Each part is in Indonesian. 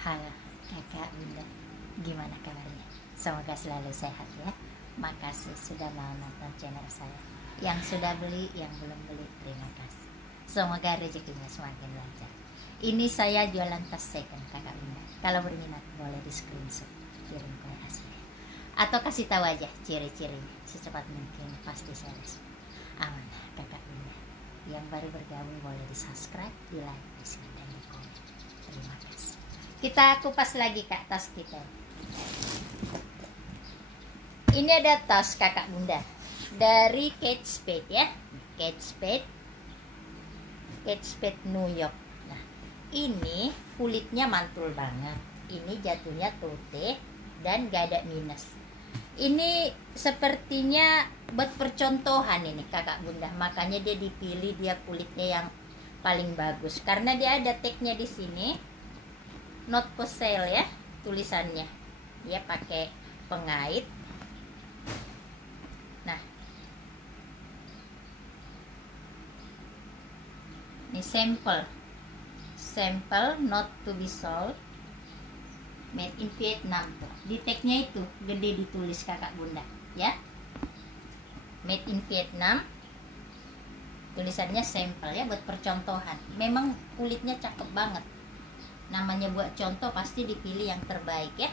Halo kakak bunda, gimana kabarnya? Semoga selalu sehat ya. Makasih sudah mau nonton channel saya. Yang sudah beli, yang belum beli, terima kasih. Semoga rezekinya semakin lancar. Ini saya jualan tas second kakak bunda. Kalau berminat boleh di screenshot, kirim ke asli. Atau kasih tahu aja ciri-cirinya, secepat mungkin pasti saya respon. Aman kakak bunda. Yang baru bergabung boleh di subscribe, di like, di share, dan di komen. Terima kasih. Kita kupas lagi kak tas kita. Ini ada tas kakak bunda dari Kate Spade ya, Kate Spade New York. Nah ini kulitnya mantul banget. Ini jatuhnya tote dan gak ada minus. Ini sepertinya buat percontohan ini kakak bunda, makanya dia dipilih, dia kulitnya yang paling bagus karena dia ada tagnya di sini. Not for sale ya tulisannya. Dia pakai pengait. Nah, ini sampel not to be sold, made in Vietnam tuh. Di tagnya itu gede ditulis kakak bunda ya, made in Vietnam. Tulisannya sampel ya, buat percontohan. Memang kulitnya cakep banget. Namanya buat contoh pasti dipilih yang terbaik ya.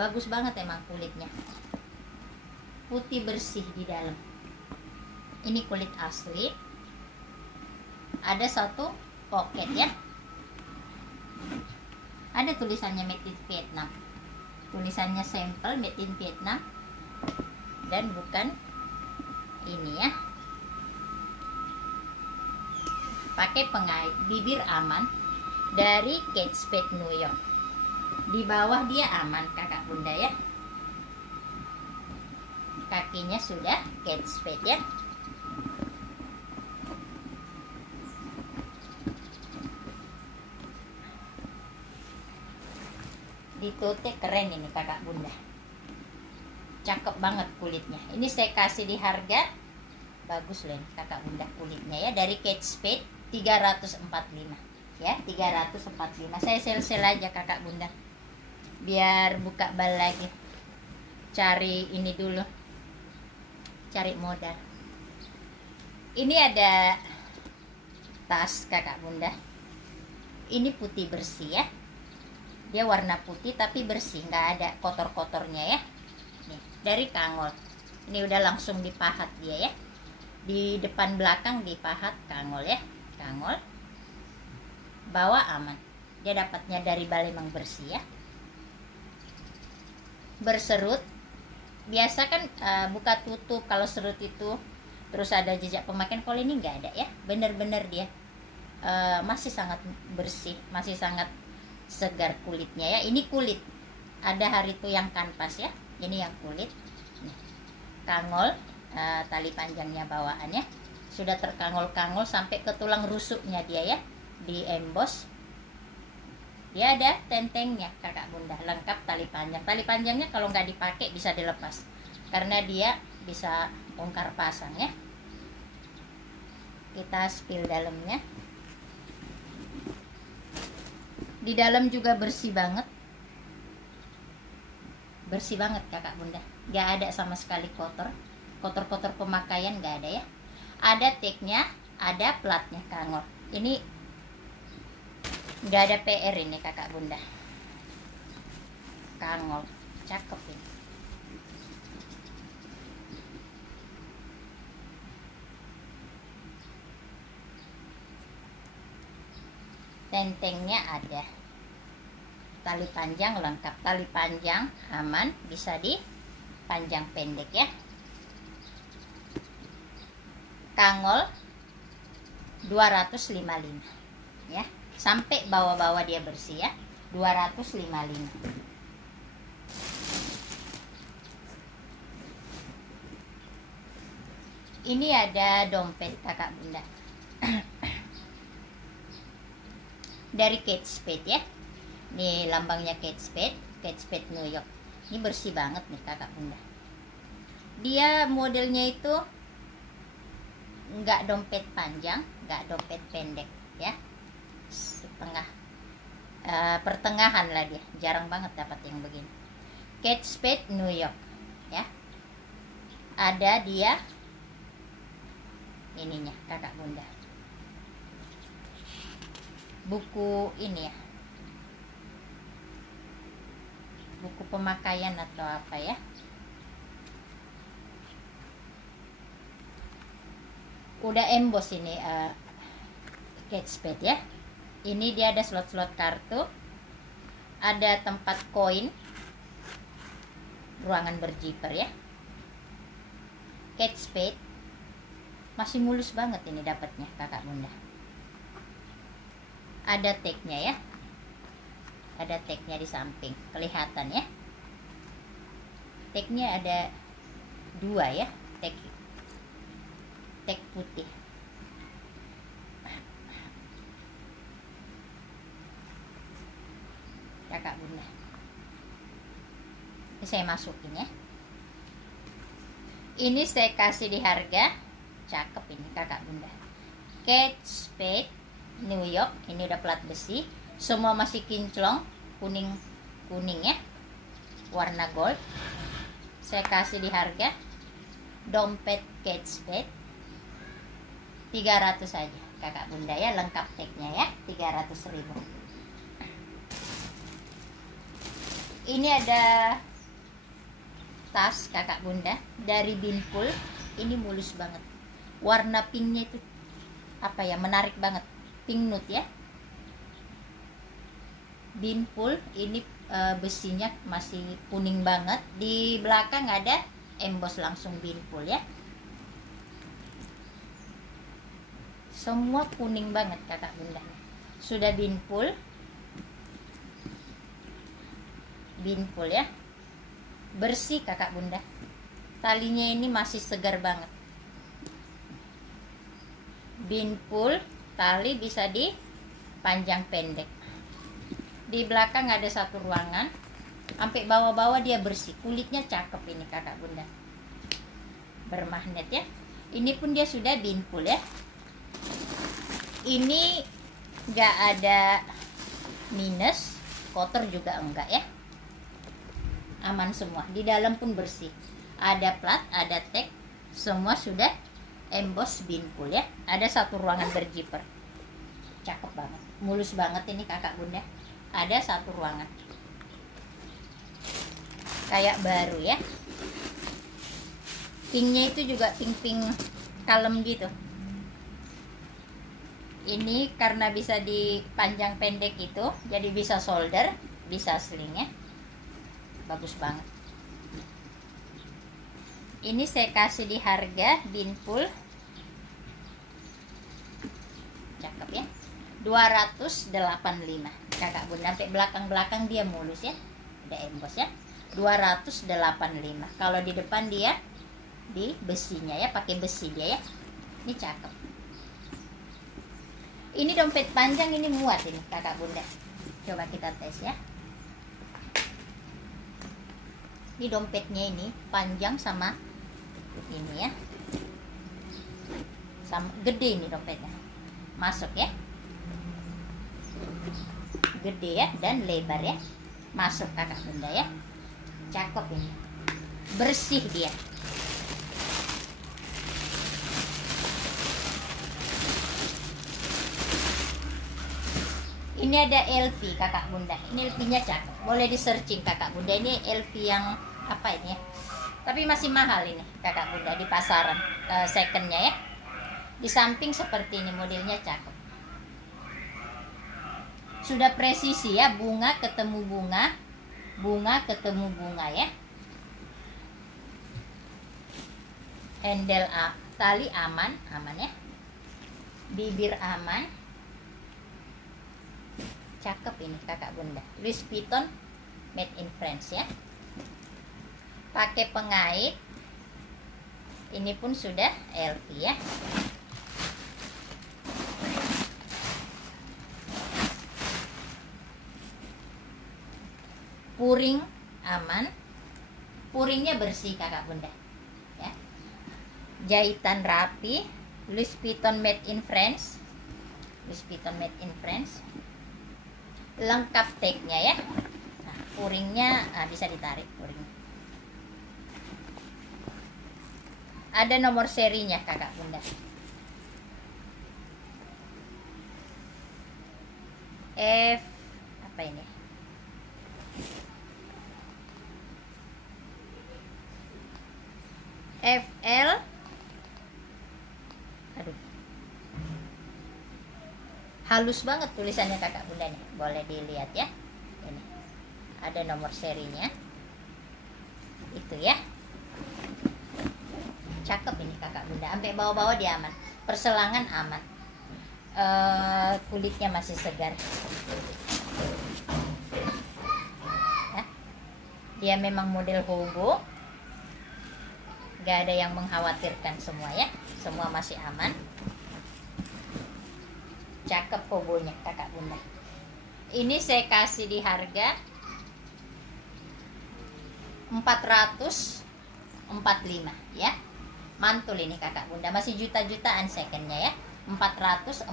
Bagus banget emang kulitnya, putih bersih di dalam. Ini kulit asli. Ada satu pocket ya, ada tulisannya made in Vietnam. Tulisannya sampel made in Vietnam dan bukan ini ya. Pakai pengait, bibir aman dari Kate Spade New York. Di bawah dia aman kakak bunda ya. Kakinya sudah Kate Spade ya. Di tote keren ini kakak bunda. Cakep banget kulitnya. Ini saya kasih di harga bagus loh kakak bunda kulitnya ya, dari Kate Spade 345. Ya 345. Saya sel-sel aja kakak bunda biar buka bal lagi, cari ini dulu, cari modal. Ini ada tas kakak bunda. Ini putih bersih ya, dia warna putih tapi bersih, nggak ada kotor-kotornya ya. Nih dari Kangol. Ini udah langsung dipahat dia ya, di depan belakang dipahat Kangol ya. Kangol bawa aman, dia dapatnya dari Balemang bersih ya. Berserut biasa kan, buka tutup kalau serut itu terus ada jejak pemakaian. Kalau ini nggak ada ya, bener-bener dia masih sangat bersih, masih sangat segar kulitnya ya. Ini kulit, ada hari itu yang kanvas ya, ini yang kulit. Nih, Kangol, tali panjangnya bawaannya sudah terkangol-kangol sampai ke tulang rusuknya dia ya, di emboss. Dia ada tentengnya kakak bunda, lengkap tali panjang. Tali panjangnya kalau nggak dipakai bisa dilepas karena dia bisa bongkar pasang ya. Kita spill dalamnya. Di dalam juga bersih banget, bersih banget kakak bunda, nggak ada sama sekali kotor pemakaian nggak ada ya. Ada tagnya, ada platnya Kangol. Ini nggak ada PR ini kakak bunda. Kangol cakep ini. Tentengnya ada, tali panjang lengkap, tali panjang aman, bisa dipanjang pendek ya. Kangol 255 ya, sampai bawah-bawah dia bersih ya, 255. Ini ada dompet kakak bunda dari Kate Spade ya. Ini lambangnya Kate Spade New York. Ini bersih banget nih kakak bunda. Dia modelnya itu nggak dompet panjang, nggak dompet pendek ya, setengah pertengahan lah dia, jarang banget dapat yang begini. Kate Spade New York ya, ada dia ininya kakak bunda, buku ini ya, buku pemakaian atau apa ya, udah emboss ini Kate Spade ya. Ini dia ada slot-slot kartu, ada tempat koin, ruangan berjiper ya. Kate Spade masih mulus banget ini dapatnya kakak bunda. Ada tagnya ya, ada tagnya di samping, kelihatan ya. Tagnya ada 2 ya, tag putih. Kakak bunda, ini saya masukin ya. Ini saya kasih di harga, cakep ini kakak bunda. Kate Spade New York, ini udah plat besi, semua masih kinclong, kuning ya, warna gold. Saya kasih di harga dompet Kate Spade 300 aja kakak bunda ya, lengkap tagnya ya, 300.000. Ini ada tas kakak bunda dari Binpool, ini mulus banget, warna pinknya itu apa ya, menarik banget, pink nude ya. Binpool ini besinya masih kuning banget, di belakang ada emboss langsung Binpool ya, semua kuning banget kakak bunda, sudah Binpool ya, bersih kakak bunda, talinya ini masih segar banget. Binpool tali bisa dipanjang pendek. Di belakang ada satu ruangan, sampai bawah-bawah dia bersih, kulitnya cakep ini kakak bunda, bermagnet ya. Ini pun dia sudah Binpool ya, ini nggak ada minus, kotor juga enggak ya, aman semua. Di dalam pun bersih, ada plat, ada tag, semua sudah emboss Binpool ya. Ada satu ruangan berjiper, cakep banget, mulus banget ini kakak bunda. Ada satu ruangan kayak baru ya, pinknya itu juga pink kalem gitu. Ini karena bisa dipanjang pendek itu, jadi bisa solder, bisa sling ya, bagus banget. Ini saya kasih di harga Binpool, cakep ya, 285 kakak bunda. Sampai belakang dia mulus ya, ada emboss ya, 285. Kalau di depan dia di besinya ya, pakai besi dia ya, ini cakep. Ini dompet panjang, ini muat ini kakak bunda, coba kita tes ya. Ini dompetnya ini panjang sama ini ya, sama gede ini dompetnya, masuk ya, gede ya dan lebar ya, masuk kakak bunda ya, cakep ini, bersih dia. Ini ada LP kakak bunda, ini LP nya cakep, boleh di searching kakak bunda. Ini LP yang apa ini ya, tapi masih mahal ini kakak bunda di pasaran, secondnya ya. Di samping seperti ini modelnya cakep, sudah presisi ya, bunga ketemu bunga, bunga ketemu bunga ya. Handle tali aman ya, bibir aman, cakep ini kakak bunda. Louis Vuitton made in France ya, pakai pengait, ini pun sudah LV ya. Puring aman, puringnya bersih kakak bunda ya, jahitan rapi, Louis Vuitton made in France, Louis Vuitton made in France. lengkap tagnya ya. Nah, puringnya bisa ditarik puring. Ada nomor serinya kakak bunda. F apa ini? FL, aduh, halus banget tulisannya kakak bunda nih, boleh dilihat ya. Ini ada nomor serinya, itu ya. Cakep ini kakak bunda, sampai bawa-bawa dia aman, perselangan aman, kulitnya masih segar ya. Dia memang model hobo, gak ada yang mengkhawatirkan semua ya, semua masih aman. Cakep hobonya kakak bunda. Ini saya kasih di harga 445 ya. Mantul ini kakak bunda, masih juta-jutaan secondnya ya. 445.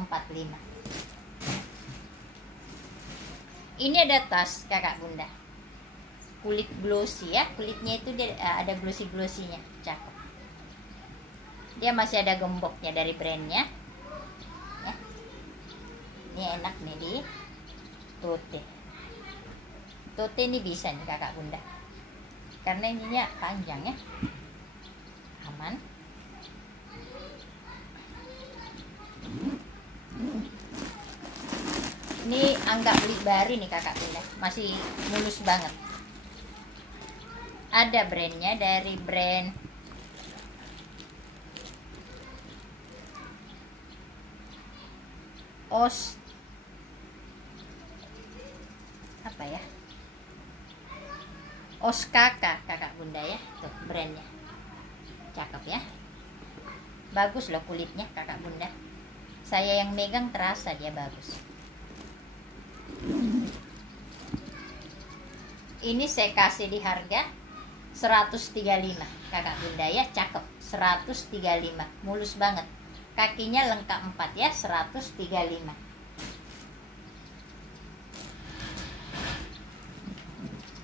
Ini ada tas kakak bunda, kulit glossy ya, kulitnya itu dia, ada glossy-glossinya, cakep. Dia masih ada gemboknya dari brandnya ya. Ini enak nih di tote. Tote ini bisa nih kakak bunda, karena ininya panjang ya, aman. Ini anggap beli baru nih kakak bunda, masih mulus banget. Ada brandnya dari brand apa ya, Oskaka kakak bunda ya, tuh brandnya, cakep ya, bagus loh kulitnya kakak bunda. Saya yang megang terasa dia bagus. Ini saya kasih di harga 135 kakak bunda ya, cakep. 135, mulus banget, kakinya lengkap 4 ya. 135.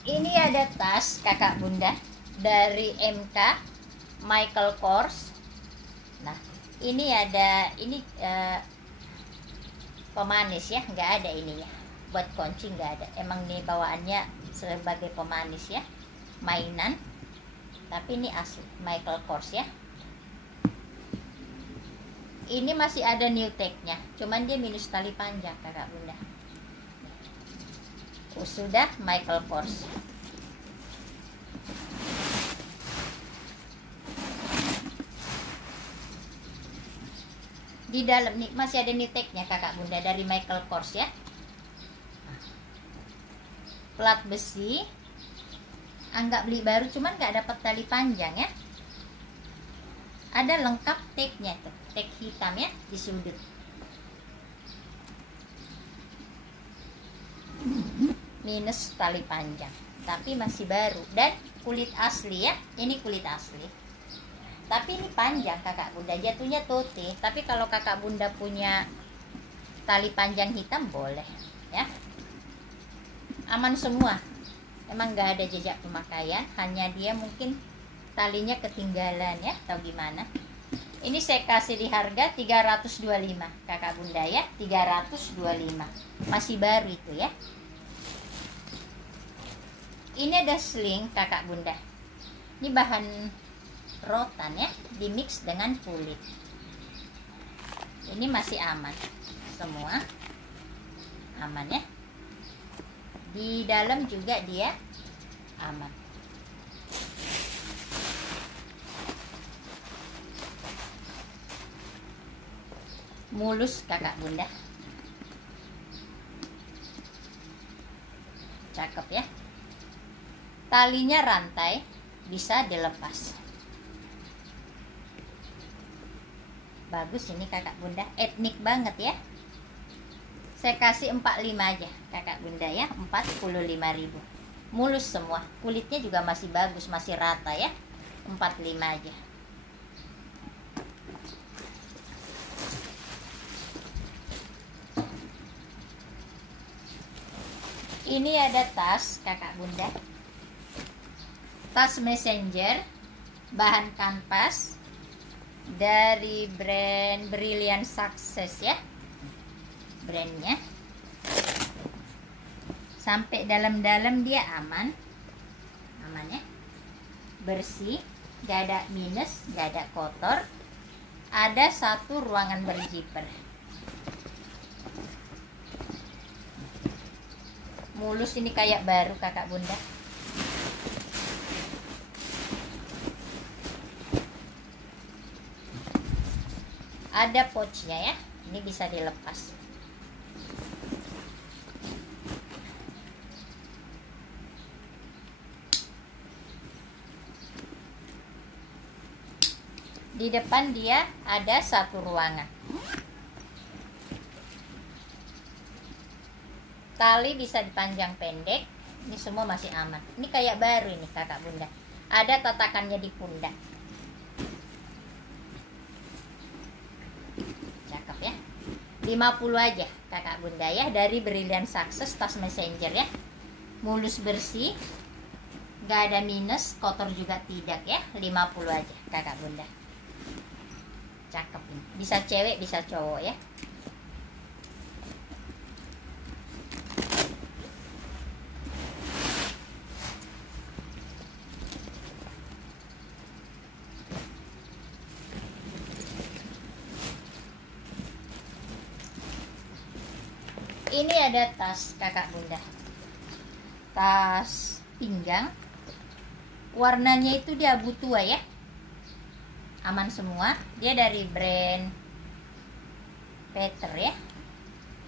Ini ada tas kakak bunda dari MK Michael Kors. Nah ini ada, ini pemanis ya, nggak ada ininya buat kunci, nggak ada. Emang nih bawaannya sebagai pemanis ya, mainan, tapi ini asli Michael Kors ya. Ini masih ada new tag-nya, cuman dia minus tali panjang kakak bunda. Sudah Michael Kors. Di dalam nih masih ada new tag-nya kakak bunda dari Michael Kors ya. Plat besi, anggap beli baru, cuman nggak dapat tali panjang ya. Ada lengkap tag-nya tuh, tag hitam ya di sudut. Minus tali panjang, tapi masih baru dan kulit asli ya. Ini kulit asli, tapi ini panjang kakak bunda, jatuhnya tote. Tapi kalau kakak bunda punya tali panjang hitam boleh ya, aman semua. Emang nggak ada jejak pemakaian, hanya dia mungkin talinya ketinggalan ya, atau gimana. Ini saya kasih di harga 325 kakak bunda ya, 325, masih baru itu ya. Ini ada sling kakak bunda, ini bahan rotan ya, dimix dengan kulit. Ini masih aman, semua aman ya. Di dalam juga dia aman. Mulus kakak bunda, cakep ya. Talinya rantai, bisa dilepas. Bagus ini kakak bunda, etnik banget ya. Saya kasih 45 aja kakak bunda ya, 45.000. Mulus semua, kulitnya juga masih bagus, masih rata ya. 45 aja. Ini ada tas kakak bunda, tas messenger bahan kanvas dari brand Brilliant Success ya, brandnya. Sampai dalam-dalam dia aman ya, bersih, gak ada minus, gak ada kotor. Ada satu ruangan berzipper, mulus, ini kayak baru kakak bunda. Ada pouchnya ya, ini bisa dilepas. Di depan dia ada satu ruangan. Tali bisa dipanjang pendek. Ini semua masih aman. Ini kayak baru ini kakak bunda. Ada tatakannya di pundak. Cakep ya. 50 aja kakak bunda ya, dari Brilliant Success, tas messenger ya. Mulus, bersih, gak ada minus, kotor juga tidak ya. 50 aja kakak bunda. Cakep ini. Bisa cewek bisa cowok ya. Ini ada tas kakak bunda, tas pinggang, warnanya itu dia abu tua ya, aman semua. Dia dari brand Peter ya,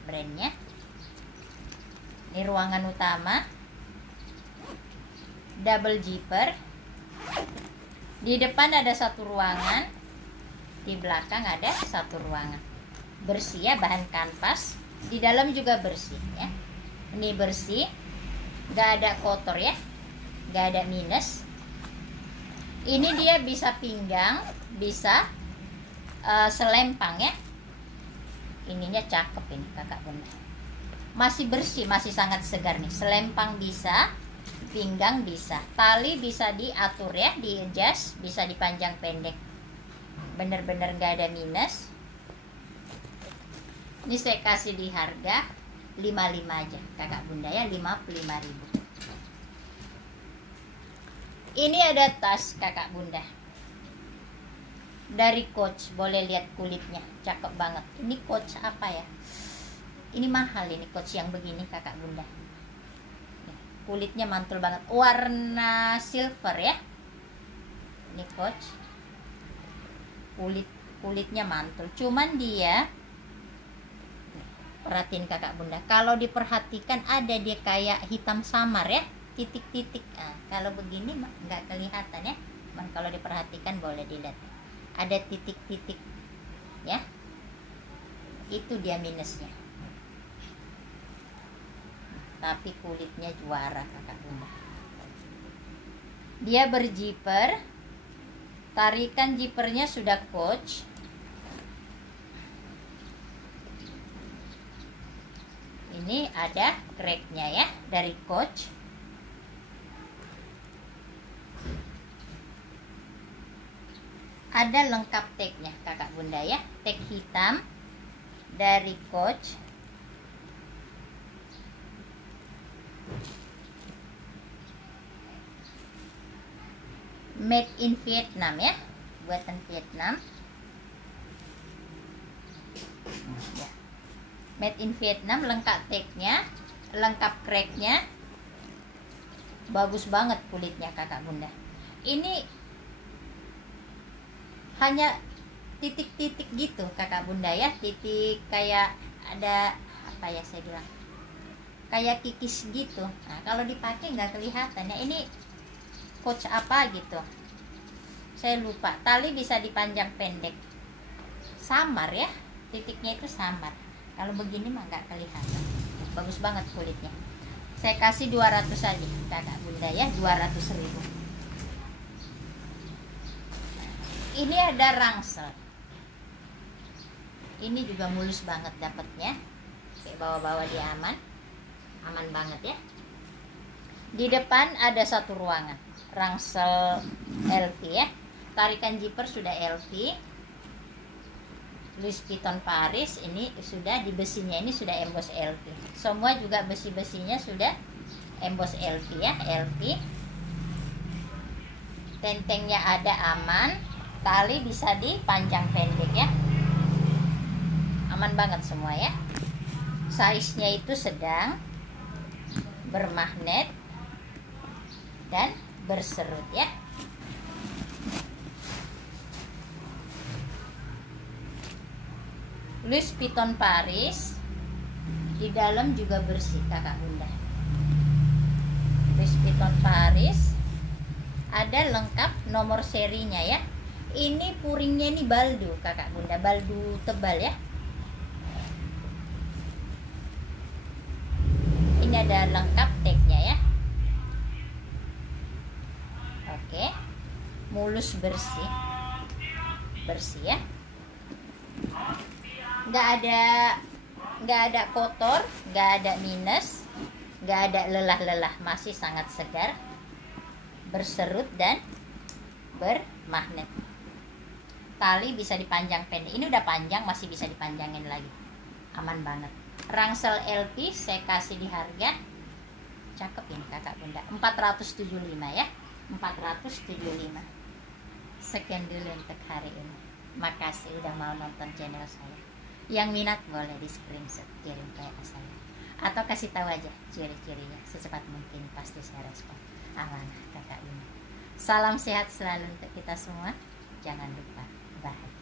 brandnya. Ini ruangan utama, double zipper. Di depan ada satu ruangan, di belakang ada satu ruangan. Bersih ya, bahan kanvas. Di dalam juga bersih ya. Ini bersih, gak ada kotor ya, gak ada minus. Ini dia bisa pinggang, bisa selempang ya. Ininya cakep ini kakak bunda. Masih bersih, masih sangat segar nih. Selempang bisa, pinggang bisa, tali bisa diatur ya, di adjust, bisa dipanjang pendek. Bener-bener gak ada minus. Ini saya kasih di harga 55 aja kakak bunda ya, 55.000. Ini ada tas kakak bunda dari Coach, boleh lihat kulitnya, cakep banget. Ini Coach apa ya, ini mahal ini Coach yang begini kakak bunda. Kulitnya mantul banget, warna silver ya. Ini Coach, kulitnya mantul. Cuman dia, perhatiin kakak bunda, kalau diperhatikan ada dia kayak hitam samar ya, titik-titik. Nah, kalau begini nggak kelihatan ya, cuman kalau diperhatikan boleh dilihat ada titik-titik ya, itu dia minusnya. Tapi kulitnya juara kakak bunda. Dia berzipper, tarikan zippernya sudah Coach. Ini ada cracknya ya, dari Coach. Ada lengkap tagnya kakak bunda ya, tag hitam dari Coach. Made in Vietnam ya, buatan Vietnam ya. Made in Vietnam, lengkap tagnya, lengkap cracknya, bagus banget kulitnya kakak bunda. Ini hanya titik-titik gitu kakak bunda ya, titik kayak ada apa ya, saya bilang kayak kikis gitu. Nah kalau dipakai nggak kelihatan ya, ini Coach apa gitu, saya lupa. Tali bisa dipanjang pendek, samar ya, titiknya itu samar. Kalau begini mah nggak kelihatan. Bagus banget kulitnya. Saya kasih 200 aja kakak bunda ya, 200.000. Ini ada rangsel. Ini juga mulus banget dapatnya. Kayak bawa-bawa dia aman. aman banget ya. Di depan ada satu ruangan, rangsel LV ya. Tarikan zipper sudah LV. Louis Vuitton Paris ini sudah, di besinya ini sudah emboss LV. Semua juga besi-besinya sudah emboss LV ya, LV. Tentengnya ada aman, tali bisa dipanjang pendek ya. Aman banget semua ya. Size-nya itu sedang, bermagnet dan berserut ya. Louis Vuitton Paris, di dalam juga bersih kakak bunda. Louis Vuitton Paris, ada lengkap nomor serinya ya. Ini puringnya ini baldu kakak bunda, baldu tebal ya. Ini ada lengkap tagnya ya. Oke, mulus bersih, bersih ya. Nggak ada kotor, nggak ada minus, nggak ada lelah-lelah, masih sangat segar, berserut dan bermagnet. Tali bisa dipanjang pendek, ini udah panjang, masih bisa dipanjangin lagi, aman banget. Rangsel LV saya kasih di harga, cakep ini kakak bunda, 475 ya, 475. Sekian dulu untuk hari ini, makasih udah mau nonton channel saya. Yang minat boleh di screenshot, kirim ke saya, atau kasih tahu aja ciri-cirinya, secepat mungkin pasti saya respon. Amanah kakak bunda. Salam sehat selalu untuk kita semua, jangan lupa bahagia.